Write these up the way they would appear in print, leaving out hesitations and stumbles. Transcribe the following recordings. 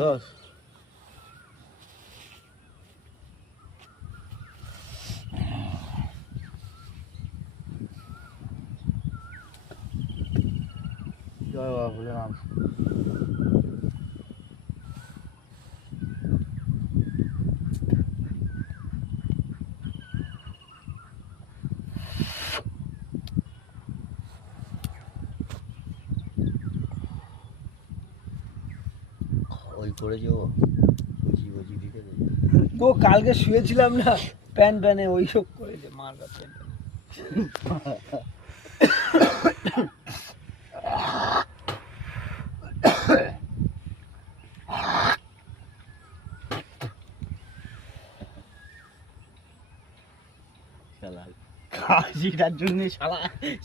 রস জয় বাবা ভোলেনাথ। ওই করেছি ও বুঝি বুঝি দিতে তো কালকে শুয়েছিলাম না প্যানে ওই সব করেছে মার কাছে। কাশিটার জন্য সারা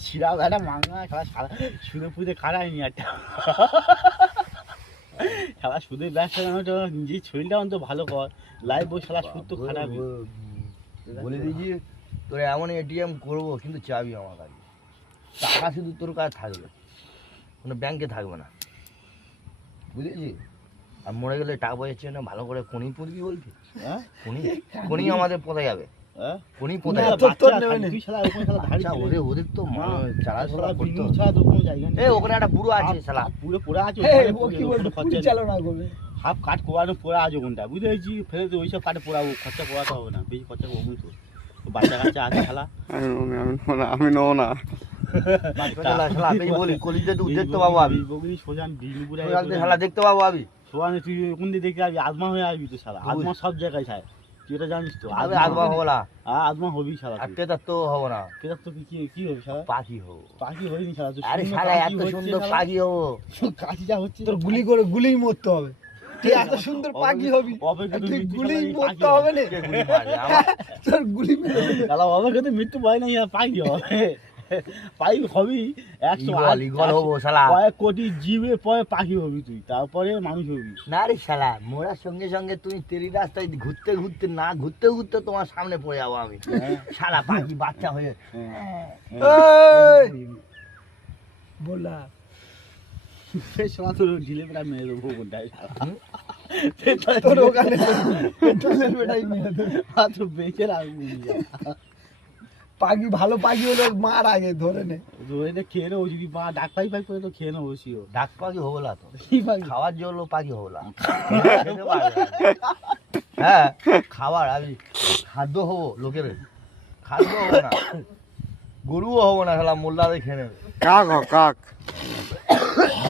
শিরা বেড়া মাংনা সারা সারা শুধু পুজো খারায়নি একটা সারা শুধু ব্যবসা নিজের শরীরটা অন্ত ভালো কর লাইভ বই সারা সুদ তো খারাপ বলে দিয়েছি তোর এমন এটিএম করবো কিন্তু চাবি আমার কাছে, টাকা শুধু তোর কাছে থাকবে, কোনো ব্যাংকে থাকবে না, বুঝেছি? আর মরে গেলে টাকা পয়সা চেয়ে না ভালো করে কোনি পুঁতবি বলছি, হ্যাঁ কোনি কোনি আমাদের পোতা যাবে, হ্যাঁ কোনি পোতা না, যাবে। তুই শালা ওখানে শালা ধাড়ি আচ্ছা, ছেলে। ওদের তো চালা শালা চলা করতে বিল্ডিং ছাড়া তো কোনো জায়গা নেই। এই ওখানে একটা বুড়ো আছে শালা, পুরো পড়ে আছে ও কি বলতো পরিচালনা করবে হাফ কাঠ কোয়ানো পড়ে আছে কোনটা বুঝতে পেরেছি, ফেলে তো ওইসব কাঠে পোড়াবো, খরচা করাতে হবে না, বেশি খরচা করবো তো। বাচ্চা কাচ্চা আছে শালা আমি নেবো না। শালা শালা আমি বলি কলিজে তুই দেখতে পাবো আমি, বগরি সোজান বিলগুড়া শালা দেখতে পাবো আমি, সোয়ানে তুই কোন দিকে দেখে আসবি, আদমা হয়ে আসবি তো শালা, আদমা সব জায়গায় ছায়, তুই এটা জানিস তো? আমি আদমা হবো না, আদমা হবি শালা, আর তেতার তো হবো না, কেদার তো কি হবে শালা? পাখি হবো। পাখি হয়নি শালা, তুই আরে সুন্দর শালা পাখি এত হচ্ছে সুন্দর শালা। পাখি হবো, কাশি যা হচ্ছে তোর গুলি করে গুলি মরতে হবে, তুই এত সুন্দর পাখি হবি অপেক্ষা তুই মৃত্যু গুলি শালা, এই মরতে পাখি হবে না, কে গুলি মারে? আমার তোর গুলি মেরে দেবে। শালা অপেক্ষা তো মৃত্যু ভয় নাই, আর পাখি হবে পাখি হবি 108 ইগল হবো শালা। কয়েক কোটি জীবে পরে পাখি হবি তুই, তারপরে মানুষ হবি। না রে শালা, মোড়ার সঙ্গে সঙ্গে তুমি তেরি রাস্তায় ঘুরতে ঘুরতে না ঘুরতে ঘুরতে তোমার সামনে পড়ে যাবো আমি, শালা পাখি বাচ্চা হয়ে। এই, বলা শালা তোর ঢিলে পেটা মেরে দেবো কোনটায় তোর ওখানে পেট্রোলের বেটাই মেরে দেবে। মাত্র বেঁচে রাখবো পাখি ভালো পাখি হলে মার আগে ধরে নে। ধরে খেয়ে নেবো, যদি মা ডাক পাই পাই করে তো খেয়ে নেবো শিও। ডাক পাখি হবো না তো, কি পাখি? খাওয়ার জন্য পাখি হবো না। হ্যাঁ খাবার আমি খাদ্য হবো লোকের, খাদ্য হবো না, গরুও হবো না, শালা মোল্লাদের খেয়ে নেবে। কাক হ কাক।